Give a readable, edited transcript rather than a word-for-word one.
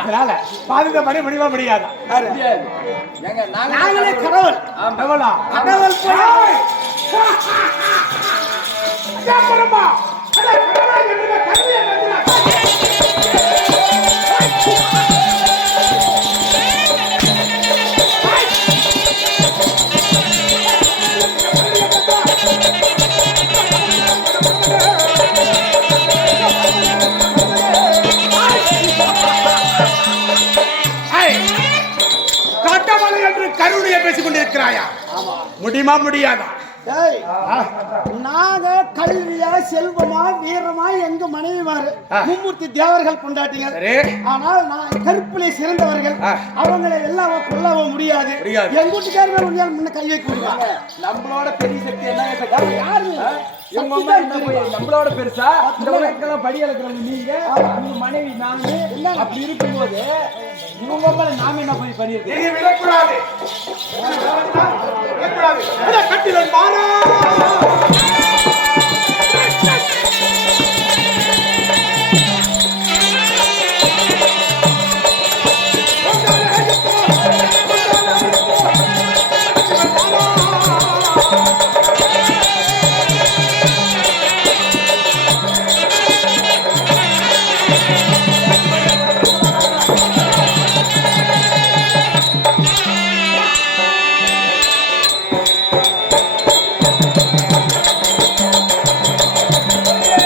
அதனால பாதித்த பணி முடிவா முடியாது. நாங்களே கடவுள். கடவுள் கட்டமலை என்று கருணையை பேசிக் கொண்டிருக்கிறாயா? முடியுமா முடியாதா? நாங்க கல்வியா செல்வமா வீரமா எங்க மனைவிமாரு மும்மூர்த்தி தேவர்கள் கொண்டாட்டிகள். ஆனால் நான் கருப்பிலே சிறந்தவர்கள். அவங்களை எல்லாம் கொல்லவும் முடியாது. எங்க வீட்டுக்காரர்கள் முன்ன கை வைக்க முடியாது. நம்மளோட பெரிய சக்தி என்ன? யாரு நம்மளோட பெருசா? இந்த உலகெல்லாம் படி அளக்குறவங்க நீங்க, உங்க மனைவி நாங்க எல்லாம் அப்படி இருக்கும்போது இவங்க நாம என்ன பண்ணிருக்கோம்? கட்டில மாறா